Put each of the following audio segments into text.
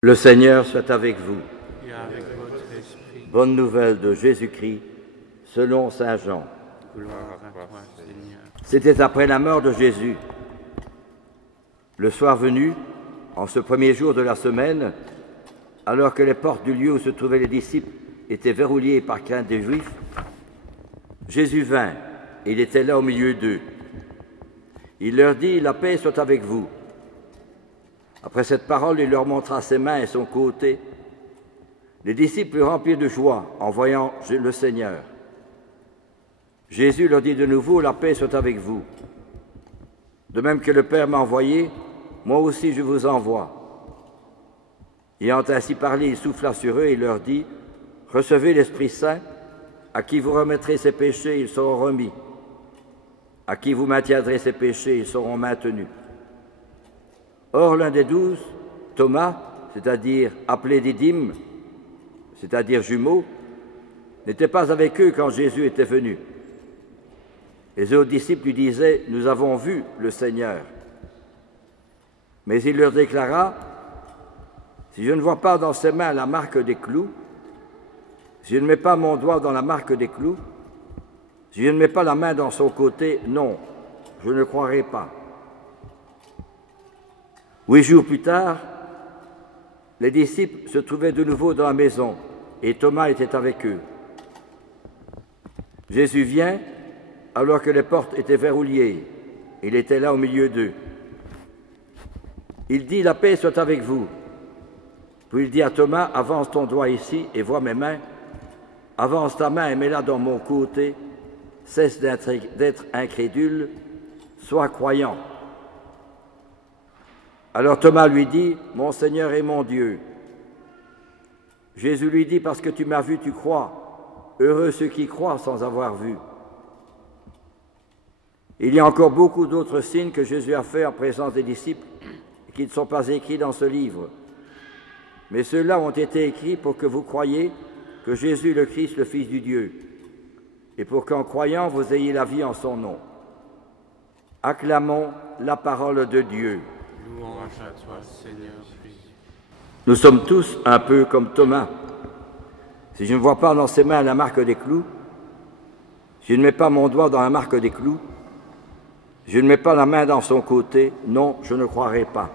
Le Seigneur soit avec vous. Et avec votre esprit. Bonne nouvelle de Jésus-Christ, selon saint Jean. Gloire à toi, Seigneur. C'était après la mort de Jésus. Le soir venu, en ce premier jour de la semaine, alors que les portes du lieu où se trouvaient les disciples étaient verrouillées par crainte des Juifs, Jésus vint, et il était là au milieu d'eux. Il leur dit « La paix soit avec vous ». Après cette parole, il leur montra ses mains et son côté. Les disciples furent remplis de joie en voyant le Seigneur. Jésus leur dit de nouveau, la paix soit avec vous. De même que le Père m'a envoyé, moi aussi je vous envoie. Ayant ainsi parlé, il souffla sur eux et leur dit, recevez l'Esprit Saint, à qui vous remettrez ses péchés, ils seront remis. À qui vous maintiendrez ses péchés, ils seront maintenus. Or, l'un des 12, Thomas, c'est-à-dire appelé Didyme, c'est-à-dire jumeaux, n'était pas avec eux quand Jésus était venu. Les autres disciples lui disaient, « Nous avons vu le Seigneur. » Mais il leur déclara, « Si je ne vois pas dans ses mains la marque des clous, si je ne mets pas mon doigt dans la marque des clous, si je ne mets pas la main dans son côté, non, je ne croirai pas. » 8 jours plus tard, les disciples se trouvaient de nouveau dans la maison et Thomas était avec eux. Jésus vient alors que les portes étaient verrouillées. Il était là au milieu d'eux. Il dit « La paix soit avec vous ». Puis il dit à Thomas « Avance ton doigt ici et vois mes mains. Avance ta main et mets-la dans mon côté. Cesse d'être incrédule, sois croyant. » Alors Thomas lui dit, « Mon Seigneur et mon Dieu. » Jésus lui dit, « Parce que tu m'as vu, tu crois. Heureux ceux qui croient sans avoir vu. » Il y a encore beaucoup d'autres signes que Jésus a faits en présence des disciples et qui ne sont pas écrits dans ce livre. Mais ceux-là ont été écrits pour que vous croyiez que Jésus le Christ, le Fils du Dieu, et pour qu'en croyant, vous ayez la vie en son nom. Acclamons la parole de Dieu. Louange à toi, Seigneur Jésus. Nous sommes tous un peu comme Thomas. Si je ne vois pas dans ses mains la marque des clous, si je ne mets pas mon doigt dans la marque des clous, si je ne mets pas la main dans son côté, non, je ne croirai pas.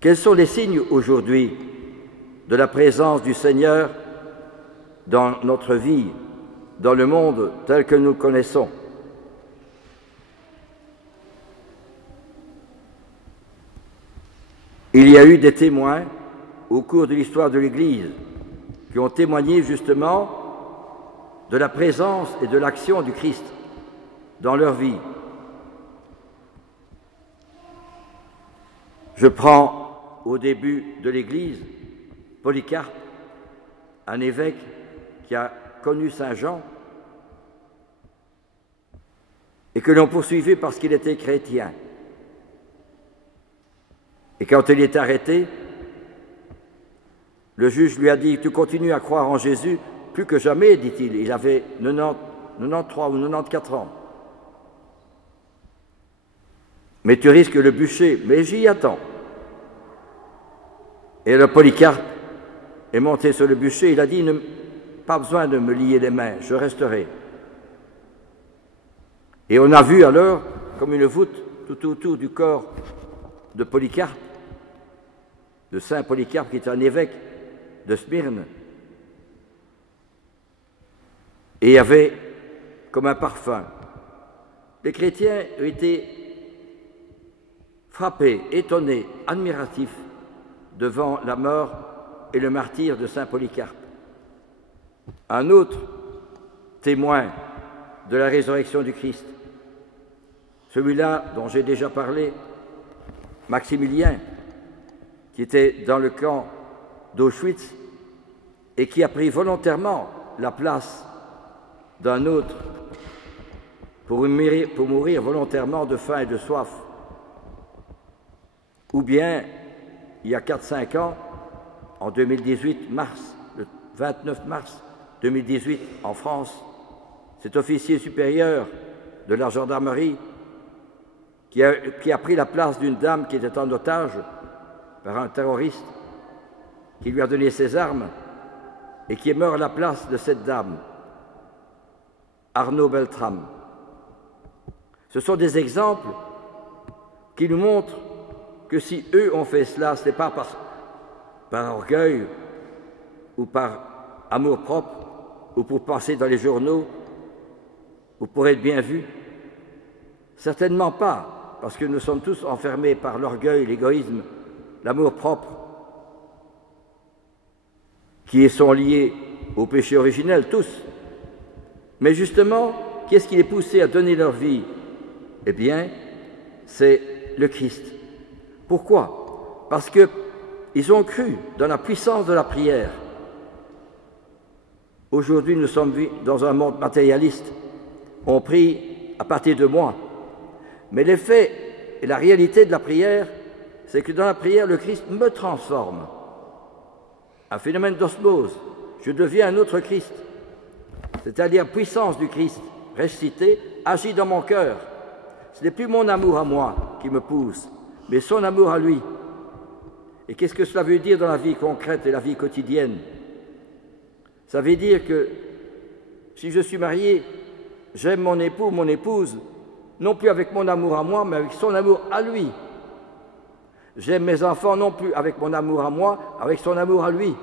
Quels sont les signes aujourd'hui de la présence du Seigneur dans notre vie, dans le monde tel que nous le connaissons? Il y a eu des témoins au cours de l'histoire de l'Église qui ont témoigné justement de la présence et de l'action du Christ dans leur vie. Je prends au début de l'Église Polycarpe, un évêque qui a connu saint Jean et que l'on poursuivait parce qu'il était chrétien. Et quand il est arrêté, le juge lui a dit « Tu continues à croire en Jésus plus que jamais, dit-il. » Il avait 93 ou 94 ans. « Mais tu risques le bûcher. » Mais j'y attends. Et le Polycarpe est monté sur le bûcher. Il a dit « Pas besoin de me lier les mains, je resterai. » Et on a vu alors, comme une voûte tout autour du corps de Polycarpe, de saint Polycarpe qui est un évêque de Smyrne. Et il y avait comme un parfum. Les chrétiens ont été frappés, étonnés, admiratifs devant la mort et le martyre de saint Polycarpe. Un autre témoin de la résurrection du Christ, celui-là dont j'ai déjà parlé, Maximilien, qui était dans le camp d'Auschwitz et qui a pris volontairement la place d'un autre pour mourir volontairement de faim et de soif. Ou bien, il y a 4-5 ans, en 2018, le 29 mars 2018, en France, cet officier supérieur de la gendarmerie qui a pris la place d'une dame qui était en otage par un terroriste qui lui a donné ses armes et qui est mort à la place de cette dame, Arnaud Beltrame. Ce sont des exemples qui nous montrent que si eux ont fait cela, ce n'est pas par orgueil ou par amour-propre ou pour passer dans les journaux ou pour être bien vus. Certainement pas, parce que nous sommes tous enfermés par l'orgueil, l'égoïsme, l'amour-propre, qui sont liés au péché originel, tous. Mais justement, qu'est-ce qui les poussait à donner leur vie? Eh bien, c'est le Christ. Pourquoi? Parce qu'ils ont cru dans la puissance de la prière. Aujourd'hui, nous sommes dans un monde matérialiste. On prie à partir de moi. Mais l'effet et la réalité de la prière, c'est que dans la prière, le Christ me transforme. Un phénomène d'osmose. Je deviens un autre Christ. C'est-à-dire puissance du Christ ressuscité agit dans mon cœur. Ce n'est plus mon amour à moi qui me pousse, mais son amour à lui. Et qu'est-ce que cela veut dire dans la vie concrète et la vie quotidienne? Ça veut dire que si je suis marié, j'aime mon époux, mon épouse, non plus avec mon amour à moi, mais avec son amour à lui. J'aime mes enfants non plus avec mon amour à moi, avec son amour à lui.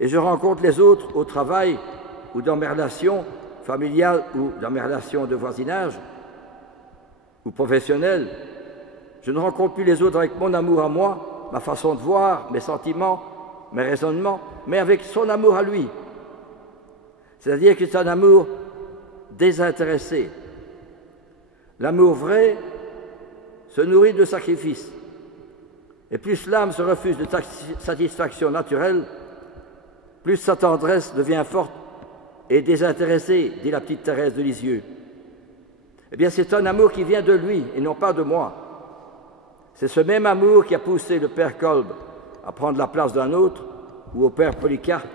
Et je rencontre les autres au travail ou dans mes relations familiales ou dans mes relations de voisinage ou professionnelles. Je ne rencontre plus les autres avec mon amour à moi, ma façon de voir, mes sentiments, mes raisonnements, mais avec son amour à lui. C'est-à-dire que c'est un amour désintéressé. L'amour vrai se nourrit de sacrifice. Et plus l'âme se refuse de satisfaction naturelle, plus sa tendresse devient forte et désintéressée, dit la petite Thérèse de Lisieux. Eh bien, c'est un amour qui vient de lui et non pas de moi. C'est ce même amour qui a poussé le père Kolb à prendre la place d'un autre, ou au père Polycarpe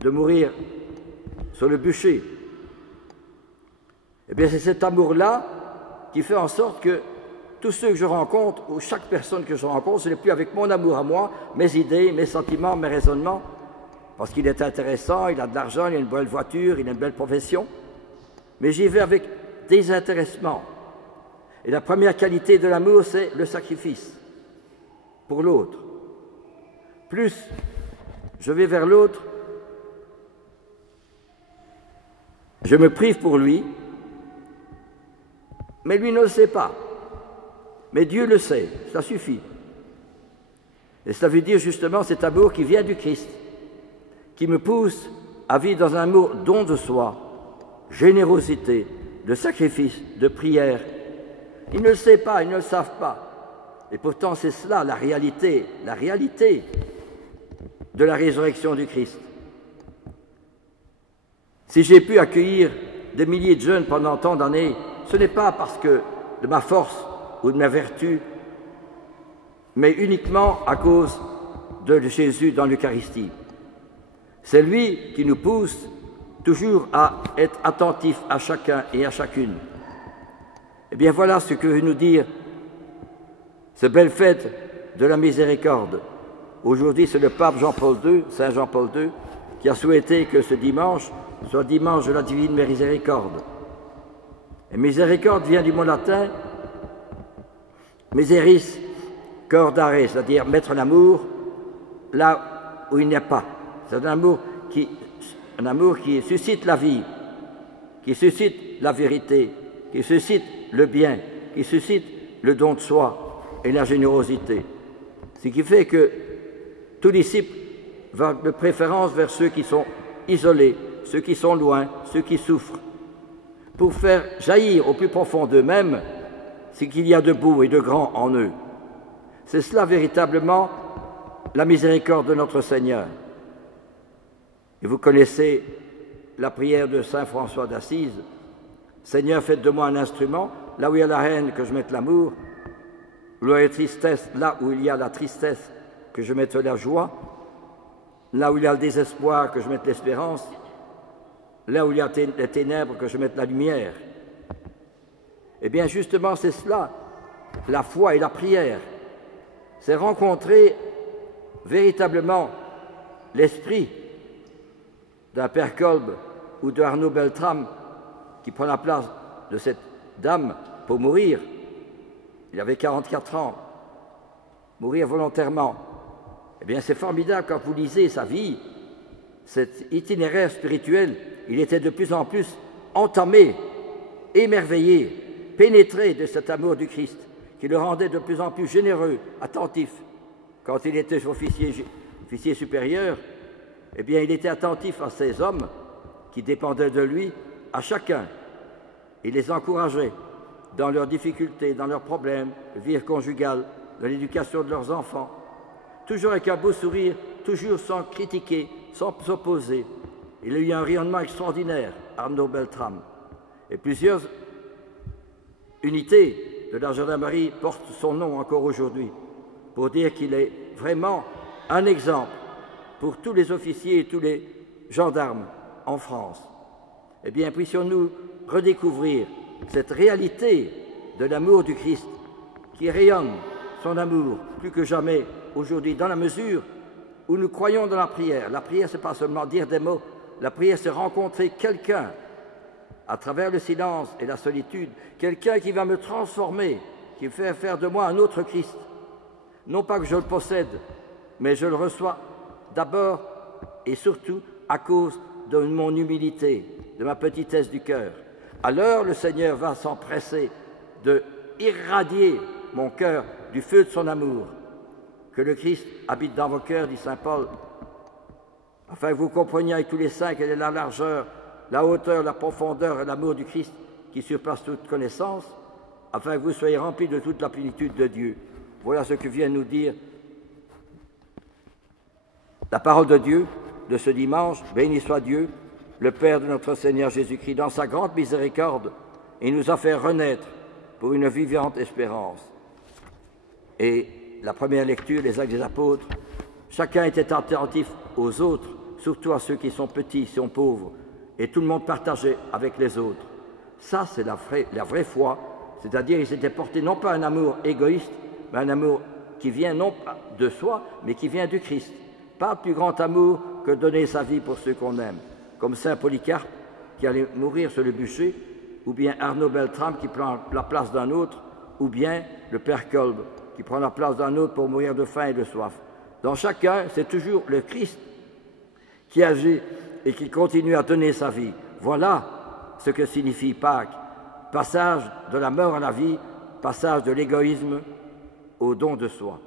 de mourir sur le bûcher. Eh bien, c'est cet amour-là qui fait en sorte que tous ceux que je rencontre, ou chaque personne que je rencontre, ce n'est plus avec mon amour à moi, mes idées, mes sentiments, mes raisonnements, parce qu'il est intéressant, il a de l'argent, il a une belle voiture, il a une belle profession, mais j'y vais avec désintéressement. Et la première qualité de l'amour, c'est le sacrifice pour l'autre. Plus je vais vers l'autre, je me prive pour lui, mais lui ne le sait pas. Mais Dieu le sait, ça suffit. Et cela veut dire justement cet amour qui vient du Christ, qui me pousse à vivre dans un amour don de soi, générosité, de sacrifice, de prière. Ils ne le savent pas, ils ne le savent pas. Et pourtant c'est cela la réalité de la résurrection du Christ. Si j'ai pu accueillir des milliers de jeunes pendant tant d'années, ce n'est pas parce que de ma force ou de ma vertu, mais uniquement à cause de Jésus dans l'Eucharistie. C'est lui qui nous pousse toujours à être attentifs à chacun et à chacune. Eh bien voilà ce que veut nous dire cette belle fête de la miséricorde. Aujourd'hui, c'est le pape Jean-Paul II, Saint Jean-Paul II, qui a souhaité que ce dimanche soit dimanche de la divine miséricorde. Et miséricorde vient du mot latin miseris cordare, c'est-à-dire mettre l'amour là où il n'y a pas. C'est un amour qui suscite la vie, qui suscite la vérité, qui suscite le bien, qui suscite le don de soi et la générosité. Ce qui fait que tout disciple va de préférence vers ceux qui sont isolés, ceux qui sont loin, ceux qui souffrent, pour faire jaillir au plus profond d'eux-mêmes ce qu'il y a de beau et de grand en eux. C'est cela véritablement la miséricorde de notre Seigneur. Et vous connaissez la prière de saint François d'Assise. Seigneur, faites de moi un instrument, là où il y a la haine, que je mette l'amour, là où il y a la tristesse, que je mette la joie, là où il y a le désespoir, que je mette l'espérance, là où il y a les ténèbres, que je mette la lumière. Eh bien, justement, c'est cela, la foi et la prière. c'est rencontrer véritablement l'esprit d'un Père Kolb ou de Arnaud Beltrame qui prend la place de cette dame pour mourir. Il avait 44 ans, mourir volontairement. Eh bien, c'est formidable quand vous lisez sa vie, cet itinéraire spirituel, il était de plus en plus entamé, émerveillé, pénétré de cet amour du Christ, qui le rendait de plus en plus généreux, attentif. Quand il était officier supérieur, eh bien, il était attentif à ces hommes qui dépendaient de lui, à chacun. Il les encourageait dans leurs difficultés, dans leurs problèmes, de vie conjugale, de l'éducation de leurs enfants. Toujours avec un beau sourire, toujours sans critiquer, sans s'opposer. Il a eu un rayonnement extraordinaire, Arnaud Beltrame. Et plusieurs unités de la gendarmerie portent son nom encore aujourd'hui, pour dire qu'il est vraiment un exemple pour tous les officiers et tous les gendarmes en France. Eh bien, puissions-nous redécouvrir cette réalité de l'amour du Christ qui rayonne son amour plus que jamais aujourd'hui, dans la mesure où nous croyons dans la prière. La prière, ce n'est pas seulement dire des mots, la prière, c'est rencontrer quelqu'un à travers le silence et la solitude, quelqu'un qui va me transformer, qui va faire de moi un autre Christ. Non pas que je le possède, mais je le reçois d'abord et surtout à cause de mon humilité, de ma petitesse du cœur. Alors le Seigneur va s'empresser de irradier mon cœur du feu de son amour. Que le Christ habite dans vos cœurs, dit saint Paul, afin que vous compreniez avec tous les saints quelle est la largeur, la hauteur, la profondeur et l'amour du Christ qui surpasse toute connaissance, afin que vous soyez remplis de toute la plénitude de Dieu. Voilà ce que vient nous dire la parole de Dieu de ce dimanche. Béni soit Dieu, le Père de notre Seigneur Jésus-Christ, dans sa grande miséricorde, il nous a fait renaître pour une vivante espérance. Et la première lecture, les Actes des Apôtres, chacun était attentif aux autres, surtout à ceux qui sont petits, qui sont pauvres, et tout le monde partageait avec les autres. Ça, c'est la vraie foi, c'est-à-dire ils étaient portés non pas un amour égoïste, mais un amour qui vient non pas de soi, mais qui vient du Christ. Pas de plus grand amour que donner sa vie pour ceux qu'on aime, comme saint Polycarpe qui allait mourir sur le bûcher, ou bien Arnaud Beltrame qui prend la place d'un autre, ou bien le Père Kolb qui prend la place d'un autre pour mourir de faim et de soif. Dans chacun, c'est toujours le Christ qui agit et qui continue à donner sa vie. Voilà ce que signifie Pâques. Passage de la mort à la vie, passage de l'égoïsme au don de soi.